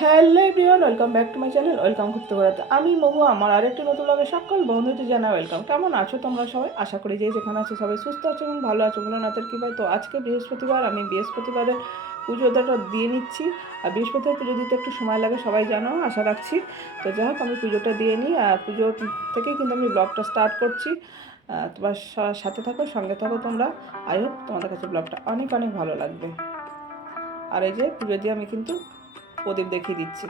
Hello everyone, welcome back to my channel, welcome করতে বেড়াতে। আমি মহু আমার আরেকটি নতুন লাগে সকল বন্ধুদের জানা ওয়েলকাম। কেমন আছো তোমরা সবাই? আশা করি যে যেখানে আছো সবাই সুস্থ আছো এবং ভালো আছো। বলে নাতের কি ভাই তো আজকে বৃহস্পতিবার, আমি বৃহস্পতিবারের পুজোটা দিয়ে নিচ্ছি। আর বৃহস্পতিবার পুজো দিতে একটু সময় লাগে, সবাই জানো, আশা রাখছি। তো যাই হোক, আমি পুজোটা দিয়ে নিই। আর পুজো থেকেই কিন্তু আমি ব্লগটা স্টার্ট করছি। তোমার সাথে থাকো, সঙ্গে থাকো তোমরা। আই হোপ তোমাদের কাছে ব্লগটা অনেক অনেক ভালো লাগবে। আর এই যে পুজো দিয়ে আমি কিন্তু প্রদীপ দেখিয়ে দিচ্ছি।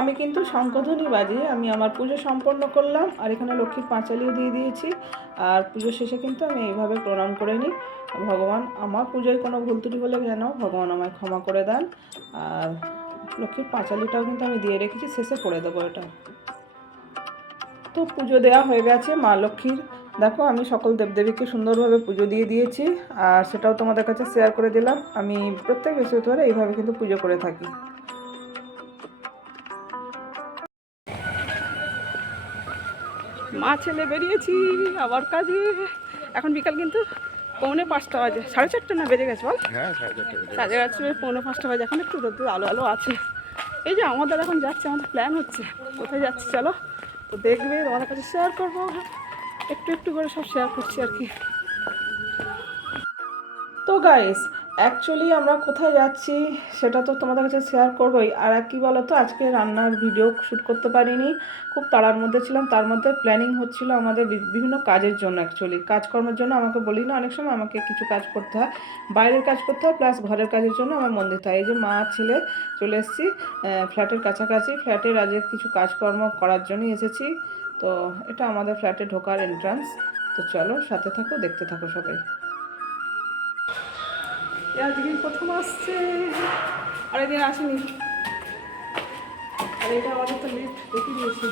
আমি কিন্তু শঙ্কধ্বনি বাজিয়ে আমি আমার পুজো সম্পন্ন করলাম, আর এখানে লক্ষ্মীর পাঁচালিও দিয়ে দিয়েছি। আর পুজো শেষে কিন্তু আমি এইভাবে প্রণাম করে নিই। ভগবান আমার পুজোয় কোনো ভুল ত্রুটি হলে যেন ভগবান আমায় ক্ষমা করে দেন। আর লক্ষ্মীর পাঁচালিটাও কিন্তু আমি দিয়ে রেখেছি, শেষে করে দেবো এটা। তো পুজো দেওয়া হয়ে গেছে মা লক্ষ্মীর। দেখো, আমি সকল দেবদেবীকে সুন্দরভাবে পুজো দিয়ে দিয়েছি, আর সেটাও তোমাদের কাছে শেয়ার করে দিলাম। আমি প্রত্যেক বৃহস্পতিবার এইভাবে কিন্তু পুজো করে থাকি। মা ছেলে বেরিয়েছি আবার কাজে। এখন বিকাল কিন্তু পৌনে পাঁচটা বাজে সাড়ে চারটে না বেজে গেছে বল? হ্যাঁ সাড়ে চারটে পৌনে পাঁচটা বাজে এখন একটু রোদ্দুর আলো আলো আছে। এই যে আমাদের এখন যাচ্ছে আমাদের প্ল্যান হচ্ছে কোথায় যাচ্ছি চলো। তো দেখবে তোমাদের কাছে শেয়ার করব। একটু একটু করে সব শেয়ার করছি আর কি। তো গাইস অ্যাকচুয়ালি আমরা কোথায় যাচ্ছি সেটা তো তোমাদের কাছে শেয়ার করবোই। আর কী বলো তো আজকে রান্নার ভিডিও শ্যুট করতে পারিনি। খুব তাড়ার মধ্যে ছিলাম, তার মধ্যে প্ল্যানিং হচ্ছিল আমাদের বিভিন্ন কাজের জন্য অ্যাকচুয়ালি কাজকর্মের জন্য আমাকে বলি না, অনেক সময় আমাকে কিছু কাজ করতে হয়। বাইরের কাজ করতে হয় প্লাস ঘরের কাজের জন্য আমার মন দিতে হয়। এই যে মা, ছেলে চলে এসেছি ফ্ল্যাটের কাছাকাছি। ফ্ল্যাটের আজকে কিছু কাজকর্ম করার জন্যই এসেছি। তো এটা আমাদের ফ্ল্যাটে ঢোকার এন্ট্রান্স তো চলো, সাথে থাকো, দেখতে থাকো সবাই। আজকে প্রথম আসছে। আর এদিন আসেনি। আর এটা আমাদের তো লিফট দেখিয়ে দিয়েছি।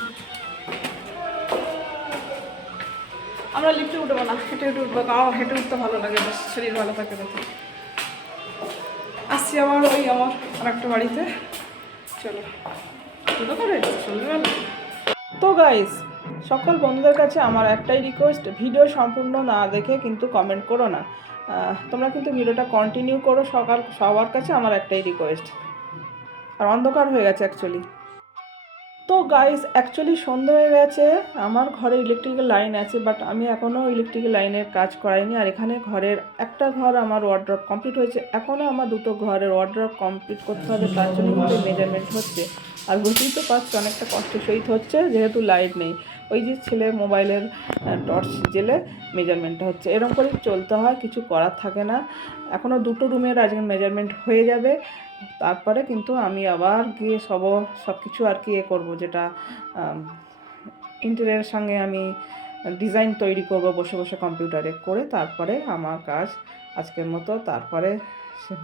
আমরা লিফটে উঠবো না, হেঁটে হেঁটে উঠবো। কারণ হেঁটে উঠতে ভালো লাগে শরীর ভালো থাকে দেখে আসছি আবার ওই আমার আর একটা বাড়িতে। চলো। করে? চলবে তো গাইস সকল বন্ধুদের কাছে আমার একটাই রিকোয়েস্ট ভিডিও সম্পূর্ণ না দেখে কিন্তু কমেন্ট করো না। তোমরা কিন্তু ভিডিওটা কন্টিনিউ করো, সকাল, সবার কাছে আমার একটাই রিকোয়েস্ট আর অন্ধকার হয়ে গেছে অ্যাকচুয়ালি তো গাইস অ্যাকচুয়ালি সন্ধে হয়ে গেছে। আমার ঘরে ইলেকট্রিক্যাল লাইন আছে বাট আমি এখনও ইলেকট্রিক্যাল লাইনের কাজ করাইনি। আর এখানে ঘরের একটা ঘর আমার ওয়ার্ড্রপ কমপ্লিট হয়েছে। এখনও আমার দুটো ঘরের ওয়ার্ড্রপ কমপ্লিট করতে হবে, তার জন্য মেজারমেন্ট হচ্ছে। আর বুঝতেই তো পারছি, অনেকটা কষ্ট সহিত হচ্ছে, যেহেতু লাইট নেই। ওই যে ছেলে মোবাইলের টর্চ জেলে মেজারমেন্টটা হচ্ছে। এরকম করেই চলতে হয়, কিছু করার থাকে না। এখনও দুটো রুমের আজকে মেজারমেন্ট হয়ে যাবে। তারপরে কিন্তু আমি আবার গিয়ে সব সব কিছু আর কি এ করব, যেটা ইন্টারের সঙ্গে আমি ডিজাইন তৈরি করব বসে বসে কম্পিউটারে করে তারপরে আমার কাজ আজকের মতো, তারপরে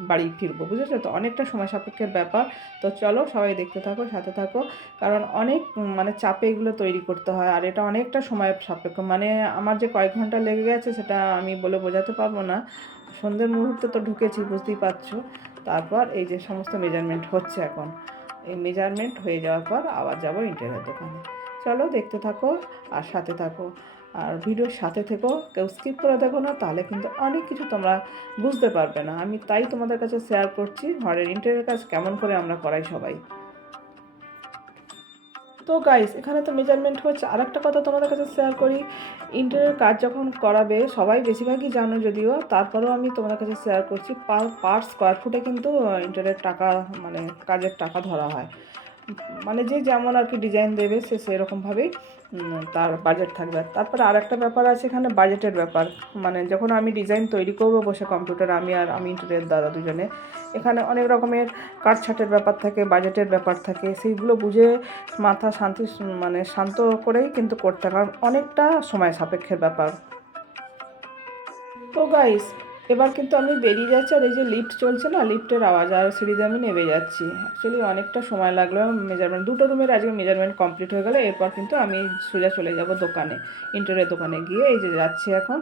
বাড়ি ফিরবো, বুঝেছ তো? অনেকটা সময় সাপেক্ষের ব্যাপার। তো চলো সবাই দেখতে থাকো, সাথে থাকো। কারণ অনেক মানে চাপে এগুলো তৈরি করতে হয় আর এটা অনেকটা সময় সাপেক্ষ। মানে আমার যে কয়েক ঘণ্টা লেগে গেছে সেটা আমি বলে বোঝাতে পারব না। সন্ধ্যের মুহূর্তে তো ঢুকেছি, বুঝতেই পারছ। তারপর এই যে সমস্ত মেজারমেন্ট হচ্ছে এখন। এই মেজারমেন্ট হয়ে যাওয়ার পর আবার যাব ইন্টারনেট দোকানে। চলো দেখতে থাকো আর সাথে থাকো। আর ভিডিওর সাথে থেকো, কেউ স্কিপ করে দেখো না, তাহলে কিন্তু অনেক কিছু তোমরা বুঝতে পারবে না। আমি তাই তোমাদের কাছে শেয়ার করছি, ঘরের ইন্টারনেট কাজ কেমন করে আমরা করাই সবাই। তো গাইস এখানে তো মেজারমেন্ট হচ্ছে। আর একটা কথা তোমাদের কাছে শেয়ার করি ইন্টারের কাজ যখন করাবে, সবাই বেশিরভাগই জানো যদিও, তারপরেও আমি তোমাদের কাছে শেয়ার করছি, পার পার স্কোয়ার ফুটে কিন্তু ইন্টারের টাকা মানে কাজের টাকা ধরা হয়। মানে যে যেমন আর কি ডিজাইন দেবে সে সেরকমভাবেই তার বাজেট থাকবে। তারপরে আর একটা ব্যাপার আছে এখানে বাজেটের ব্যাপার। মানে যখন আমি ডিজাইন তৈরি করব বসে কম্পিউটার আমি আর আমি ইন্টারের দাদা দুজনে, এখানে অনেক রকমের কাটছাটের ব্যাপার থাকে বাজেটের ব্যাপার থাকে, সেইগুলো বুঝে মাথা শান্তি মানে শান্ত করেই কিন্তু করতে কারণ অনেকটা সময় সাপেক্ষের ব্যাপার। তো গাইস এবার কিন্তু আমি বেরিয়ে যাচ্ছি আর এই যে লিফট চলছে না লিফটের আওয়াজ আর সিঁড়িতে আমি নেমে যাচ্ছি। অ্যাকচুয়ালি অনেকটা সময় লাগল মেজারমেন্ট দুটো রুমের আজকে মেজারমেন্ট কমপ্লিট হয়ে গেলে। এরপর কিন্তু আমি সোজা চলে যাব দোকানে ইন্টারের দোকানে গিয়ে। এই যে যাচ্ছি এখন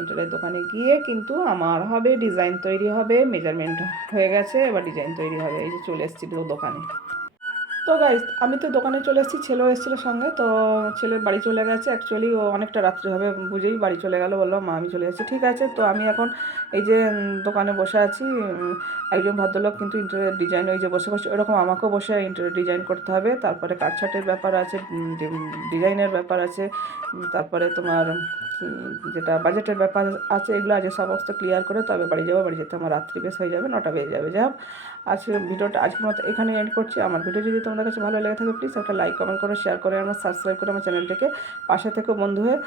ইন্টারের দোকানে গিয়ে কিন্তু আমার হবে ডিজাইন তৈরি হবে মেজারমেন্ট হয়ে গেছে, এবার ডিজাইন তৈরি হবে। এই যে চলে এসেছি দোকানে। তো গাইজ আমি তো দোকানে চলে এসেছি, ছেলেও এসেছিল সঙ্গে, তো ছেলের বাড়ি চলে গেছে। অ্যাকচুয়ালি ও অনেকটা রাত্রি হবে, বুঝেই বাড়ি চলে গেল, বলল, মা, আমি চলে যাচ্ছি ঠিক আছে, তো আমি এখন এই যে দোকানে বসে আছি একজন ভদ্রলোক কিন্তু ইন্টারিয়ার ডিজাইন ওই যে বসে বসে, ওরকম আমাকেও বসে ইন্টারিয়ার ডিজাইন করতে হবে। তারপরে কাটছাটের ব্যাপার আছে ডিজাইনের ব্যাপার আছে তারপরে তোমার যেটা বাজেটের ব্যাপার আছে, এগুলো আজকে সমস্ত ক্লিয়ার করে, তবে বাড়ি যাব, বাড়ি যেতে আমার রাত্রি বেশ হয়ে যাবে, নটা বেজে যাবে। যাই হোক আজকে ভিডিওটা আজকের মতো এখানে এন্ড করছি। আমার ভিডিও যদি তোমাদের কাছে ভালো লেগে থাকে প্লিজ একটা লাইক কমেন্ট করে শেয়ার করে, আমার সাবস্ক্রাইব করে আমার চ্যানেলটিকে পাশে থেকে বন্ধু হয়ে।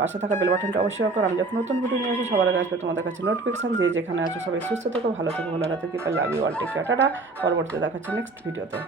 পাশে থাকা বেল বাটনটা অবশ্যই করো। আমি যখন নতুন ভিডিও নিয়ে আসব, সবার আগে আসবে তোমাদের কাছে নোটিফিকেশান যে যেখানে আছো, সবাই সুস্থ থেকো, ভালো থেকো ভালো রাখতে কি love you all take tata. পরবর্তীতে দেখাচ্ছে নেক্সট ভিডিওতে